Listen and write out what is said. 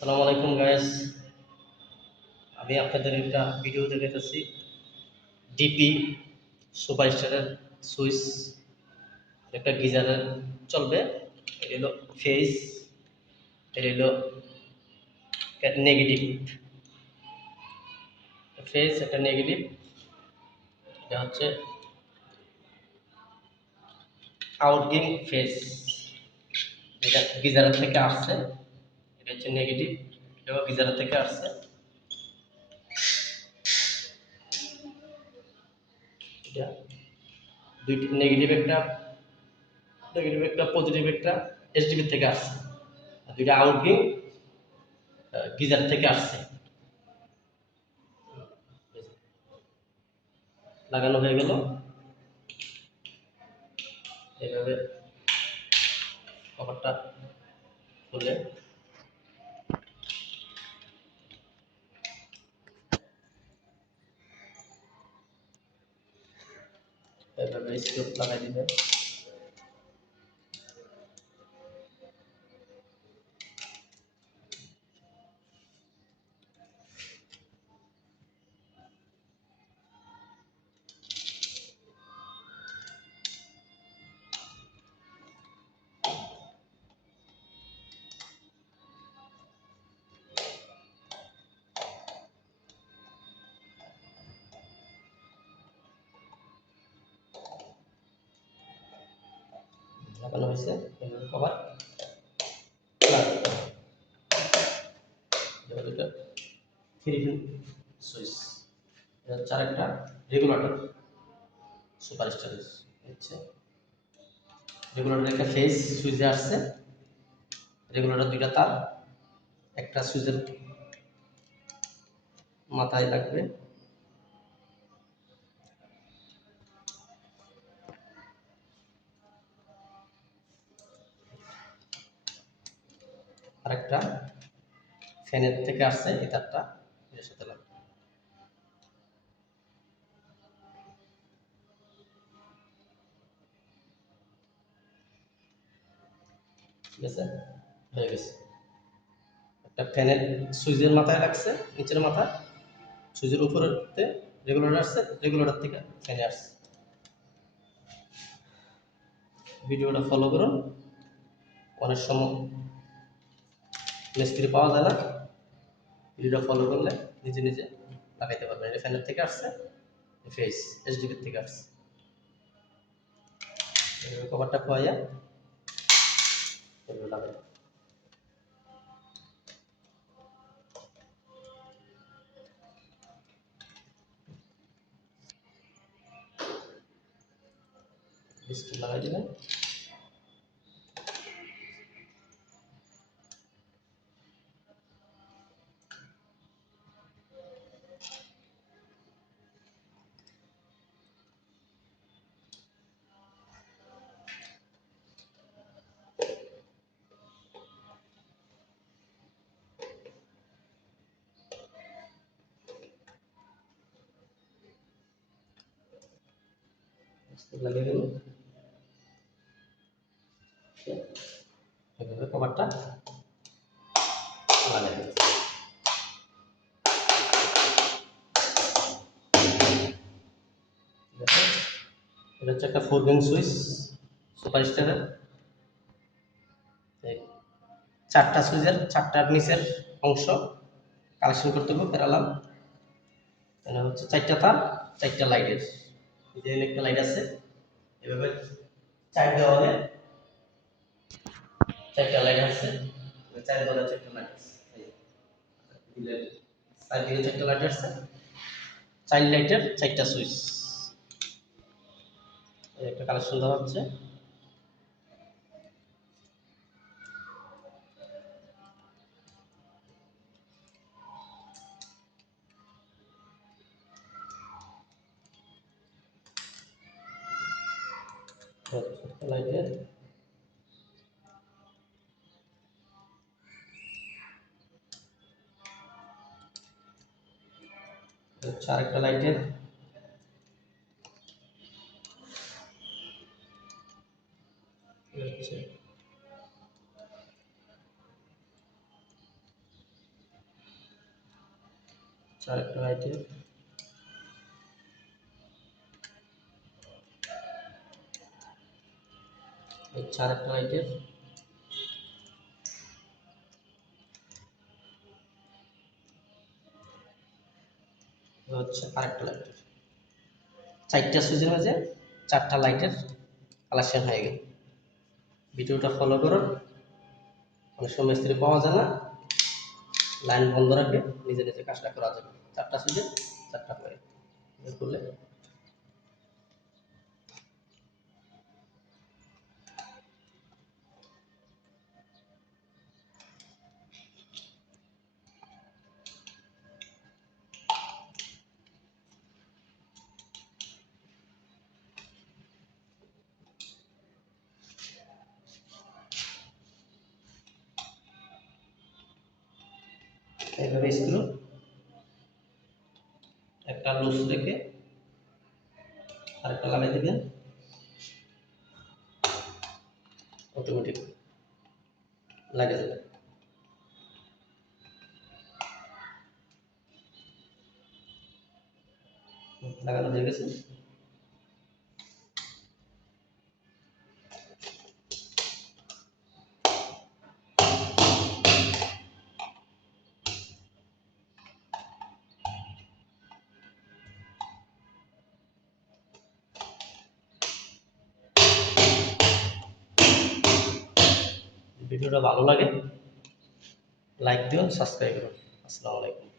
সালামু আলাইকুম গাইস আমি আপনাদের একটা ভিডিও দেখাতেছি ডিপি সুপারস্টারের সুইচ একটা গিজারের। চলবে। এটা হলো ফেস এটা হলো নেগেটিভ ফেস একটা নেগেটিভ এটা হচ্ছে আউটগিং ফেস যেটা গিজারের থেকে আসছে। হচ্ছে নেগেটিভ এটাও গিজারের থেকে আসছে। একটা থেকে আসছে। থেকে আসছে। লাগানো হয়ে গেল। এইভাবে কভারটা খুলে। এভাবে স্ক্রুপ লাগাই দিবেন। লাগানো হয়েছে কভার এটা থ্রি পিন সুইচ এটা হচ্ছে রেগুলেটর সুপার স্টারেজ হচ্ছে রেগুলেটর একটা ফেস সুইচে আসছে। রেগুলেটর দুইটা তার, একটা সুইচের মাথায় লাগবে। আরেকটা ফ্যানের থেকে আসছে এই তারটা, এর সাথে লাগবে। একটা ফ্যানের সুইচের মাথায় নিচের রেগুলেটর আসছে, রেগুলেটর থেকে ফ্যানে আসছে। ভিডিওটা ফলো করুন। অনেক সময় মিস্ত্রি পাওয়া যায় না। ভিডিওটা ফলো করলে নিজে নিজে লাগাইতে পারবেন। এটা ফ্যানের থেকে আসছে ফেস এইচডিবির থেকে আসছে। কভারটা খোয়াইয়া এভাবে লাগাই। বিস্কুট লাগাই দিবেন লাগিয়ে গেল এভাবে কভারটা দেব এটা হচ্ছে একটা ফোর বিং সুইচ সুপার স্টারের চারটা সুইচের চারটার নিচের অংশ কালেকশন করতে হবে প্যারালাল এটা হচ্ছে চারটা তার, চারটা লাইটের যে একটা লাইট আছে, এভাবে চার দেওয়ালে চারটা লাইট আছে চার দেওয়ালে চারটা লাইট আছে, এই যে। চার দিকে চারটা লাইট আছে, চার লাইটের চারটা সুইচ একটা কালেকশন দেওয়া হচ্ছে লাইটের হচ্ছে আরেকটা লাইটের হচ্ছে চার একটা লাইটের হচ্ছে আর একটা লাইটের হচ্ছে আরেকটা লাইটের চারটা সুইচের মাঝে চারটা লাইটের কালেকশন হয়ে গেল। ভিডিওটা ফলো করো। অনেক সময় মিস্ত্রি পাওয়া যায় না। লাইন বন্ধ রাখে নিজে নিজে কাজটা করা যাবে। চারটা সুইচে চারটা করে। করলে এইভাবে স্ক্রু একটা লুজ রেখে আরেকটা লাগাই দিবেন। অটোমেটিক লাগে যাবে লাগানো হয়ে গেছে। ভিডিওটা ভালো লাগে লাইক দিও সাবস্ক্রাইব করুন আসসালামু আলাইকুম।